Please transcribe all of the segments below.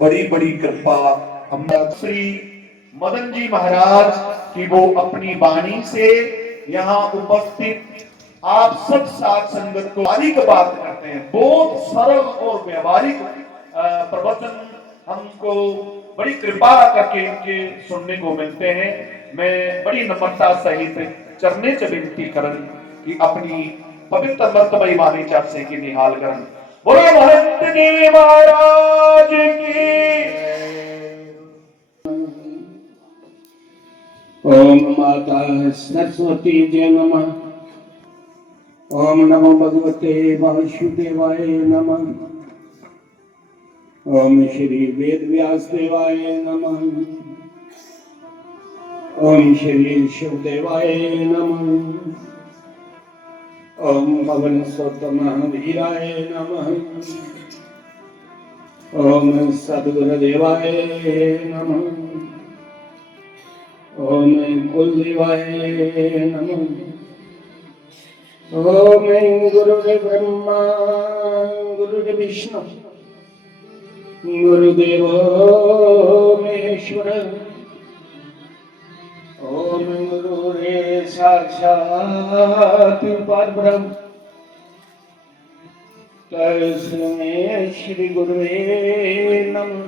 बड़ी बड़ी कृपा श्री मदन जी महाराज की वो अपनी वाणी से यहाँ उपस्थित आप सब साथ संगत को अधिक बात करते हैं। बहुत सरल और व्यवहारिक प्रवचन हमको बड़ी कृपा करके इनके सुनने को मिलते हैं। मैं बड़ी नम्रता सहित चरणे च विनती करन कि अपनी पवित्र अमृतमयी वाणी चर्चे की निहाल करन। बोलो भरत जी महाराज की। ओम माता सरस्वती जय नमः। ओम नमो भगवते वासुदेवाय नमः। ओम श्री वेद व्यास देवाय नमः। ओम श्री शिवदेवाय नमः। ओम पवन सुत महावीराय नमः। ओम सद्गुरुदेवाय नमः। ओम कुलदेवाय नमः। ओम गुरुदेव ब्रह्मा गुरुदेव विष्णु गुरुदेव महेश्वर। ओम गुरुरे साक्षात् परब्रह्म तस्मै श्री गुरुवे नमः।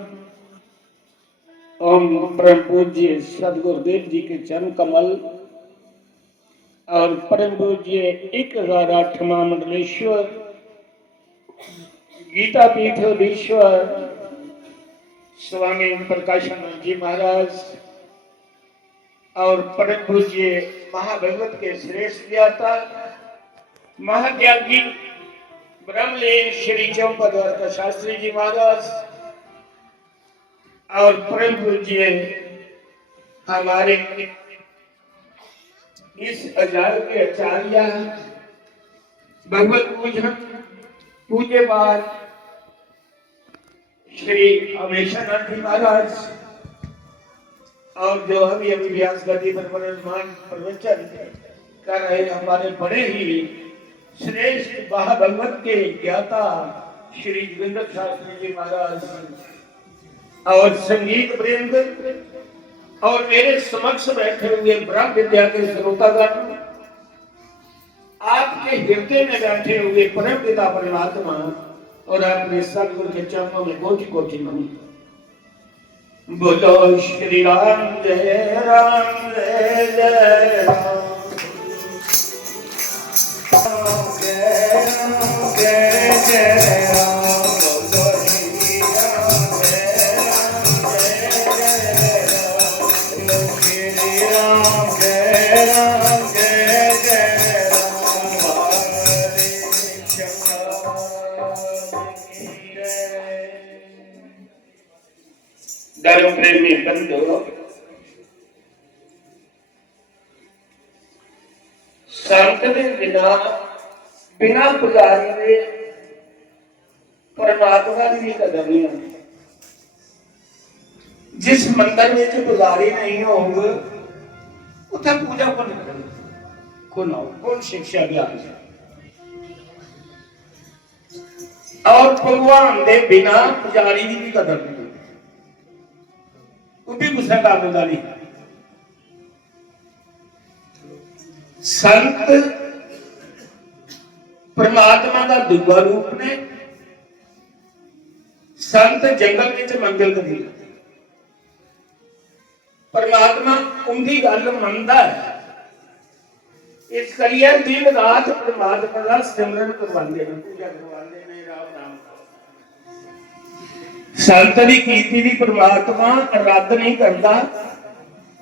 ओम परम पूज्य सदगुरुदेव जी के चरण कमल और परम पूज्य 1008वां मंडलेश्वर गीता पीठाधीश्वर स्वामी प्रकाशानंद जी महाराज और परम पूज्य महाभगवत के श्रेष्ठ ज्ञाता महाज्ञानी ब्रह्मलीन श्री चौपदवार शास्त्री जी महाराज और परम पूज्य हमारे इस अजाल के आचार्य भगवत पूजन पूज्य पाठ श्री अमेशानंद जी महाराज और जो अभी अभी व्यास गति पर प्रवचन कर रहे हमारे बड़े ही श्रेष्ठ महाभगवत के ज्ञाता श्री जोगिंदर शास्त्री जी महाराज और संगीत वृंद और मेरे समक्ष बैठे हुए ब्रह्म विद्या के श्रोतागण, आपके हृदय में बैठे हुए परम पिता परमात्मा और अपने सदगुरु के चरणों में कोटि कोटि नमन। बोलो श्री राम जय राम जय जय राम जय राम जय जय राम। धर्म प्रेमी बंधु, संत के बिना पुजारी के परमात्मा की कदर नहीं होती। जिस मंदिर में पुजारी नहीं होगा उसे पूजा कौन करेगा, कौन शिक्षा ज्ञान। और भगवान के बिना पुजारी की भी कदर नहीं, वो भी गुस्सा का बंदा नहीं। संत परमात्मा का दूजा रूप ने। संत जंगल विच मंगल करी, परमात्मा उनकी गल मनदा है, इस करिए दिन रात परमात्मा का सिमरन करवाते हैं, पूजा करवाते हैं, राम नाम। संत की कीर्ति दी परमात्मा रद्द नहीं करता,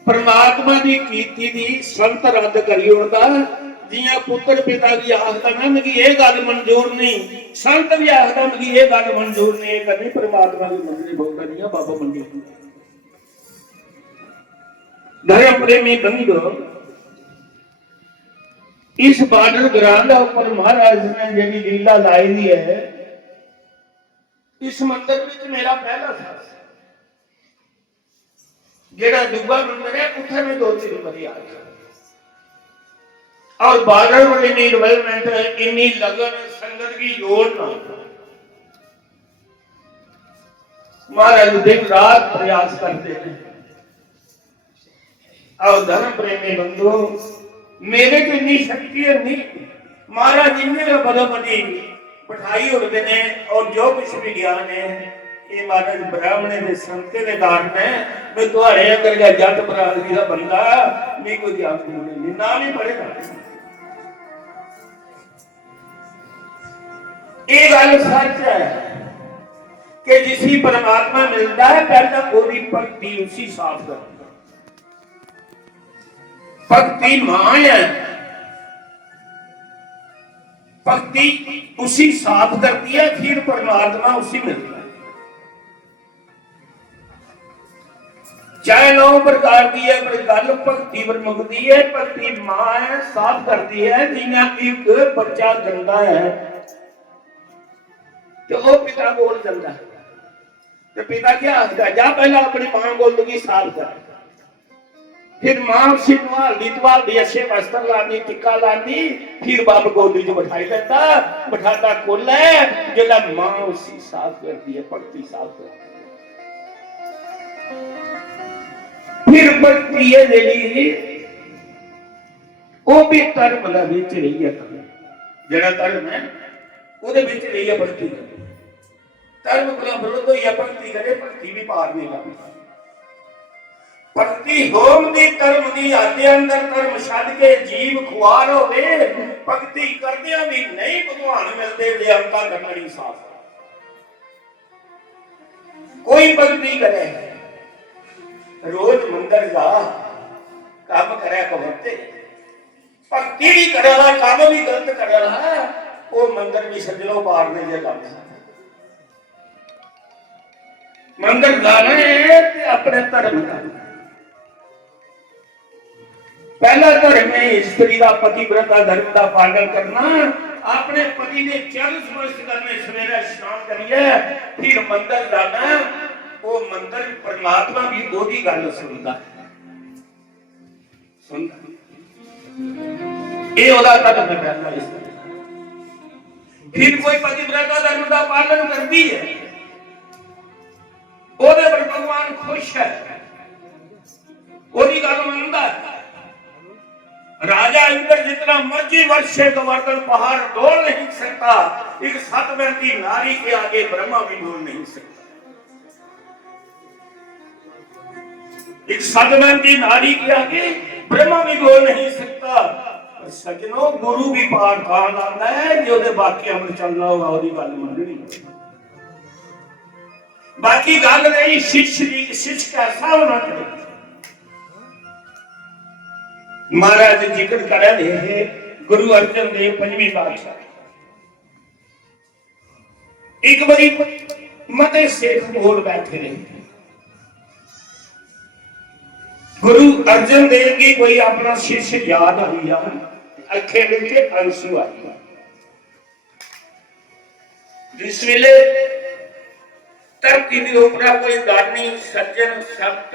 परमात्मा की कीर्ति दी संत रद्द करी उड़ता। जियां पुत्र पिता की आखदा ना मिगी ये गल मंजूर नहीं, संत भी आखदा मिगी ये गल मंजूर नहीं, करनी परमात्मा की मंजूरी बोलता नहीं है बाबा मंडी। धर्म प्रेमी बंधु, इस बॉर्डर ग्राउंड ऊपर महाराज ने जी लीला लाई दी है, इस मंदिर में मेरा पहला था। जेड़ा दूसरा मंदिर है उठे में 2-3 बारी आ गया, और बॉर्डर में इतनी डेवलपमेंट है, इतनी लगन संगत की जोड़ ना, महाराज दिन रात प्रयास करते हैं। और धर्म प्रेमी बंधु, मेरे को इतनी शक्ति है नहीं, महाराज इन्हें बदोबदी पढ़ाई उड़ते ने, और जो कुछ भी ज्ञान है ये महाराज ब्राह्मणे के संते के कारण है। मैं तुम्हारे अगर जट बरादरी का बंदा नहीं कोई ज्ञान नहीं, ना नहीं पढ़ेगा। ये गल सच है कि जिसी परमात्मा मिलता है पहला पूरी भक्ति उसी साफ कर, भक्ति मां है, भक्ति उसी साफ करती है, फिर परमात्मा उसी मिलता है। चाहे 9 प्रकार की है, पर गल भक्ति पर मुकती है। भक्ति मां है, साफ करती है। जिन्हें एक बच्चा गंदा है तो वो पिता बोल जाता है, तो पिता क्या आखता, जा पहला अपनी मां बोल दूंगी साफ कर। फिर मां उसी नवाल दी अच्छे वस्त्र लानी, टिक्का लानी, फिर बाप गोदी च बिठाई लेता, बिठाता खोल है, जिला मां उसी साफ करती है, भक्ति साफ करती है। फिर भक्ति है जेड़ी वो भी धर्म दा विच रही है, जेड़ा धर्म है ਉਹਦੇ ਵਿੱਚ ਰਹੀ ਹੈ ਭਗਤੀ। ਧਰਮ ਕੋਲ ਵਿਰੋਧ ਹੋਈ ਹੈ, ਭਗਤੀ ਕਰੇ, ਭਗਤੀ ਵੀ ਪਾਰ ਨਹੀਂ ਕਰਦੀ। ਭਗਤੀ ਹੋਮ ਦੀ ਧਰਮ ਦੀ ਆਦੇ ਅੰਦਰ ਧਰਮ ਛੱਡ ਕੇ ਜੀਵ ਖੁਆਰ ਹੋਵੇ, ਭਗਤੀ ਕਰਦਿਆਂ ਵੀ ਨਹੀਂ ਭਗਵਾਨ ਮਿਲਦੇ, ਲਿਆਂਤਾ ਕਰਨੀ ਸਾਫ। ਕੋਈ ਭਗਤੀ ਕਰੇ, रोज मंदिर जा, काम करे कबूते, भक्ति भी करे, काम भी गलत करे, वो मंदिर भी सजलो पारने जे काम। मंदिर जाना है अपने धर्म का। पहला धर्म है स्त्री का पतिव्रता धर्म का पालन करना, अपने पति ने चरण स्पर्श करने, सवेरे स्नान करिए, फिर मंदिर जाना। वो मंदिर परमात्मा भी ओदी गल सुनता है, ये ओदा धर्म है पहला। इस फिर कोई पतिव्रता धर्म का पालन करती है, ओदे पर भगवान खुश है, ओदी गल मनदा है। राजा इंद्र जितना मर्जी वर्षे गोवर्धन पहाड़ डोल नहीं सकता, एक सतवर्ती नारी के आगे ब्रह्मा भी डोल नहीं सकता। एक सतवर्ती नारी के आगे ब्रह्मा भी बोल नहीं सकता। सजनों, गुरु भी पार पार आता है, जो दे बाकी अमर चलना होगा ओदी गल मननी। बाकी गल नहीं, शिष्य कैसा होना चाहिए। महाराज जिक्र कर रहे हैं गुरु अर्जन देव 5वीं पातशाह। एक बारी मते सेठ बोल बैठे रहे, गुरु अर्जन देव की कोई अपना शिष्य याद आई, अखे में अंसू आई। जिस वेले धरती के ऊपर कोई दानी सज्जन सत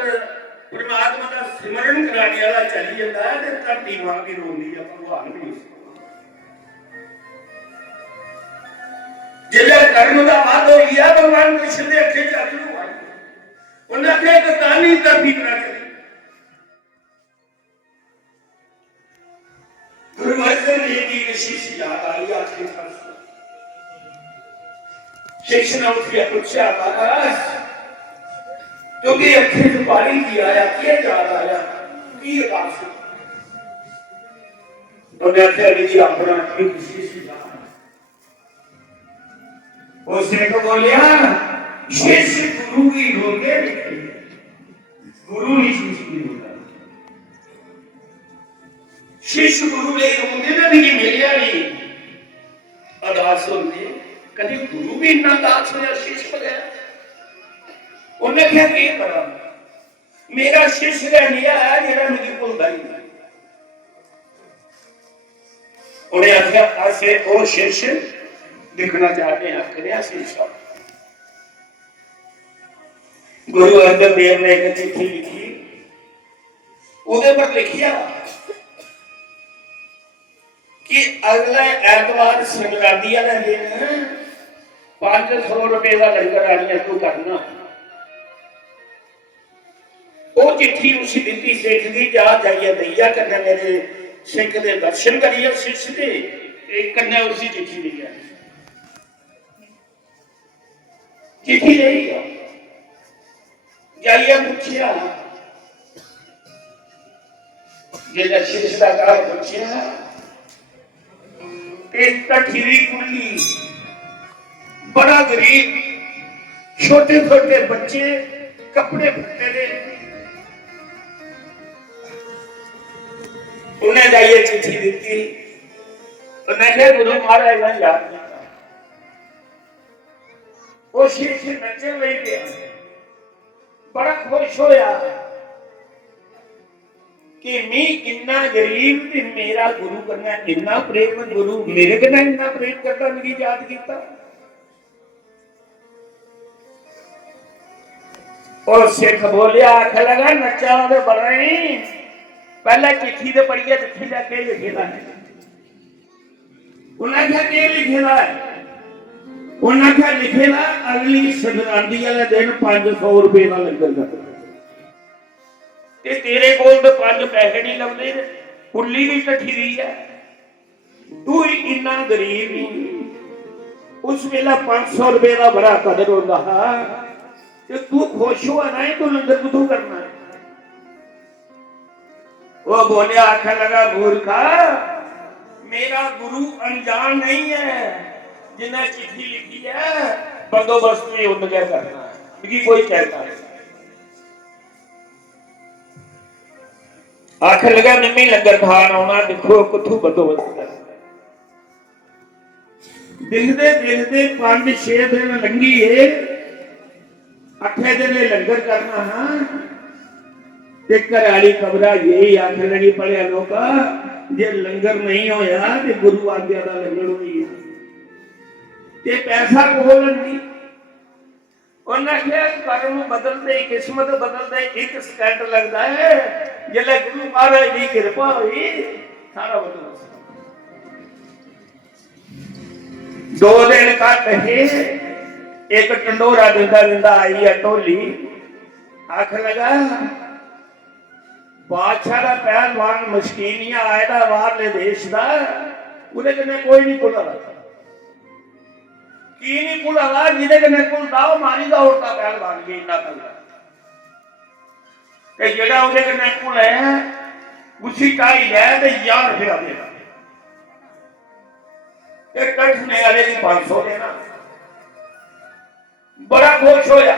परमात्मा का सिमरन कराने वाला चली जाता है, तो धरती मां की रोंदी है, भगवान भी। जिले कर्म का वाद हो गया, भगवान कृष्ण ने अखे अथरू आए, उन्हें अखे दानी धरती करा चली। गुरु अर्जन देव जी की शिष्य याद आई, आखिर शिष्य ने उसके पूछा महाराज क्योंकि अखे दुपारी की आया किया जा रहा की बात उन्हें आख्या जी अपना एक शिष्य उसने तो बोलिया शिष्य गुरु की होगे गुरु ही शिष्य की होगा शिष्य गुरु ने होंगे ना नहीं मिलिया नहीं अदास होंगे कभी गुरु भी इतना दास होया शिष्य बगैर उन्हें क्या करा मेरा शिष्य रहनिया है जेड़ा मेरी भुलदा ही नहीं उन्हें आख्या ऐसे वो शिष्य दिखना चाहते हैं आखिर शिष्य गुरु अर्जन देव ने एक चिट्ठी लिखी उदे पर लिखिया कि अगला एतवार संक्रांति वाला दिन 500 रुपए का लंगर आनिया तू करना वो चिट्ठी उसी दी सेठ दी जा जाइए दैया करना मेरे सिख के दर्शन करिए शिष्य के एक करना उसी चिट्ठी लिखा चिट्ठी यही जाइए पूछिया जिला शिष्य का काम पूछिया एक कठीरी कुल्ली बड़ा गरीब छोटे छोटे बच्चे कपड़े फटे थे उन्हें जाइए चिट्ठी दी उन्हें कहा गुरु महाराज ने याद किया वो शिष्य नचे हुए गया बड़ा खुश होया कि मैं इन्ना गरीब ते मेरा गुरु करना इन्ना प्रेम गुरु मेरे कना इन्ना प्रेम करता मेरी याद किया और सिख बोलिया आख लगा नचा तो बड़ा ही पहले चिट्ठी तो पढ़िए चिट्ठी जाके लिखेला है उन्हें क्या लिखेला है उन्हें क्या लिखेला अगली संक्रांति वाले दिन 500 रुपए का लंगर करना ते तेरे कोल तो 5 पैसे नहीं लगते कुल्ली भी कठी रही है तू ही इन्ना गरीब ही उस वेला 500 रुपए का बड़ा कदर होता है ते तू खुश हुआ ना तो लंगर कुछ करना है वो बोले आखा लगा मूर्खा मेरा गुरु अनजान नहीं है जिन्हें चिट्ठी लिखी है बंदोबस्त में उन क्या करना है कोई कहता है आख लगा मिम्मी लंगर खान आना देखो कुथू बंदोबस्त कर देखते देखते 5-6 दिन लंघी है 8वें दिन लंगर करना है घर वाली खबरा यही आख लगी पड़िया लोग जे लंगर नहीं होया ते गुरु आज्ञा का लंगर हुई ते पैसा कोल नहीं उन्हें कर्म बदलते किस्मत बदलते 1 सेकंड लगता है जिले गुरु महाराज की कृपा हुई सारा बदल 2 दिन का कहे एक टंडोरा दिंदा दिंदा आई है ढोली आख लगा बादशाह का पहलवान मस्कीनिया आएगा बाहरले देश का उहदे कन्नै कोई नहीं भुला की नहीं भुला जिहदे कन्नै भुलदा ओह मारी दा उड़दा पहलवान की इन्ना तगड़ा ते जेड़ा उहदे कन्नै भुले उसी ढाई लै ते 1000 रुपया देना ते कटने वाले की 500 देना बड़ा खुश होया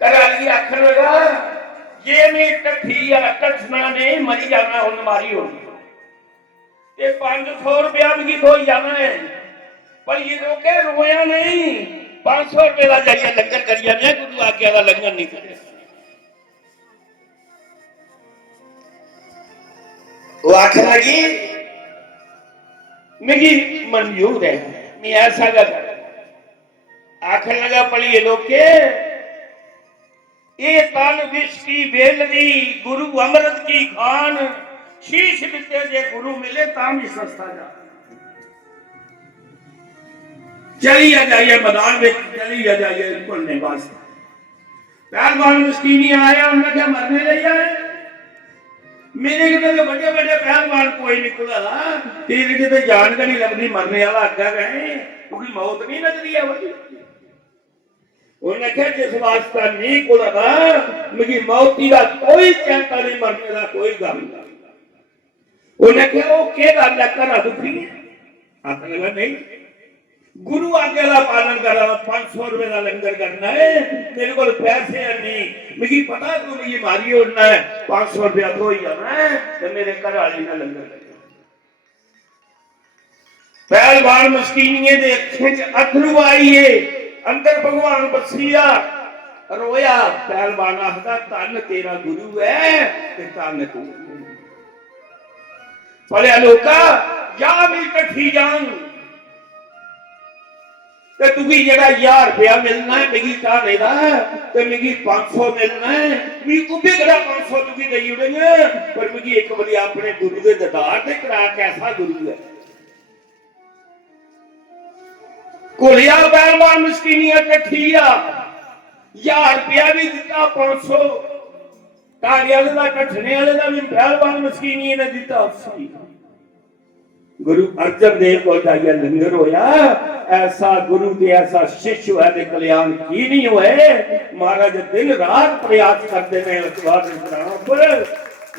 कराली आखन लगा ये मैं कठी या कठना ने मरी जाना हुन मारी होगी ये 500 रुपया भी हो जाना है पर ये रोके रोया नहीं 500 रुपए का जाइए लंगर करिए मैं गुरु आज्ञा का लंगर नहीं करे वो आख लगी मेरी मंजूर है मैं ऐसा कर आख लगा पढ़िए लोके ये तन विष की बेलरी गुरु अमृत की खान शीश दिते जे गुरु मिले ताम ही सस्ता जा चलिए जाइए मैदान में चलिए जाइए बोलने वास्ते पहलवान मुस्किनी आया उन्हें क्या मरने ले जाए मेरे किते तो बड़े बड़े पहलवान कोई निकला तेरे किते जान का नहीं लगती मरने वाला अग्गा गए क्योंकि मौत नहीं नजरी है वही उन्हें क्या जिस वास्ता नहीं कोलगा मुझे मौती का कोई चिंता नहीं मरने का कोई गम उन्हें क्या वो के गल करा दुखी आता लगा नहीं गुरु आज्ञा का पालन करा 500 रुपए का लंगर करना है तेरे को पैसे नहीं मुझे पता तू मुझे मारी उड़ना है 500 रुपया तो ही जाना है तो मेरे घर वाली ना लंगर करना पहलवान मस्कीनिए दे अखियां च अथरू आईए अंदर भगवान बसिया रोया पहलवान आखदा धन तेरा गुरु है ते धन तू भले लोका जा भी कठी जान ते तुगी जेड़ा 1000 रुपया मिलना है मिगी ताने दा ते मिगी 500 मिलना है मी कुबे कड़ा 500 तुगी देई उड़ेंगे पर मिगी एक बारी अपने गुरु दे दरबार ते करा कैसा गुरु है कोलिया पहलवान मस्कीनिया कठिया 1000 रुपया भी दिता 500 तारी वाले दा कठने वाले दा भी पहलवान मस्कीनिया ने दिता 80 गुरु अर्जन देव को जाइए लंगर होया ऐसा गुरु के ऐसा शिष्य है दे कल्याण की नहीं हुए महाराज दिन रात प्रयास करते हैं पर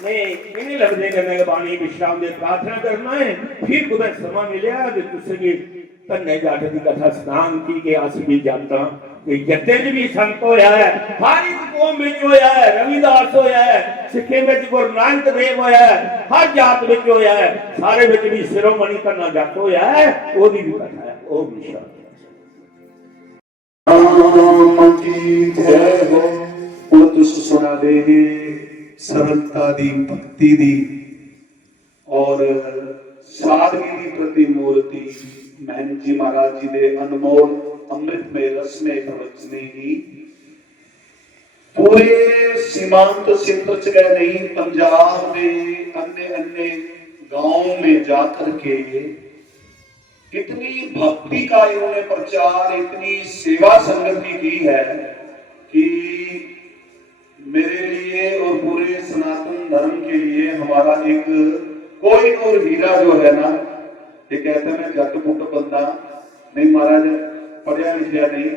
नहीं लगते करने बाणी विश्राम दे प्रार्थना करना है फिर कुछ समय मिले तुझे धन्ने जाट की कथा स्नान की के अस भी जानता जत्ते भी संत होया है हर एक कौम विच होया है रविदास होया है सिखे विच गुरु नानक देव होया है हर जात विच होया है सारे विच भी शिरोमणि धन्ना जट होया है ओदी भी कथा है ओ विश्वास की जय हो वो तुस सुना दे सरलता दी भक्ति दी और सादगी दी प्रति मूर्ति महंत जी महाराज जी दे अनमोल अमृत में रस में प्रवचने ही पूरे सीमांत क्षेत्र च गए नहीं पंजाब में अन्य अन्य गांव में जाकर के इतनी भक्ति का इन्होंने प्रचार इतनी सेवा संगति की है कि मेरे लिए और पूरे सनातन धर्म के लिए हमारा एक कोई और हीरा जो है ना ये कहते हैं जट पुट बंदा नहीं महाराज पढ़िया लिखिया नहीं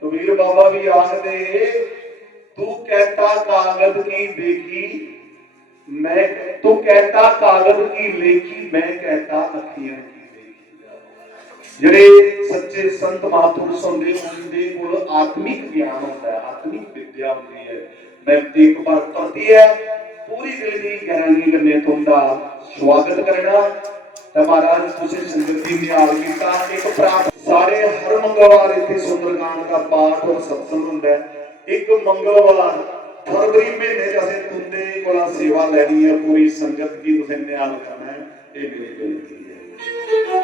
तो वीर बाबा भी आखदे तू कहता कागज की देखी मैं तू कहता कागज की लेखी मैं कहता अखियां की देखी ਜਿਹੜੇ सच्चे संत महापुरुष होंगे उनके कोल आत्मिक ज्ञान होता है आत्मिक विद्या होती है मैं एक बार करती है पूरी दिल की गहराई करने तुमका स्वागत करना महाराज तुझे संगति निहाल किया एक प्राप्त सारे हर मंगलवार इतने सुंदरकांड का पाठ और सत्संग होता है एक मंगलवार फरवरी महीने जैसे तुंदे कोला सेवा लेनी है पूरी संगत की तुझे निहाल करना है ये मेरी बेनती है।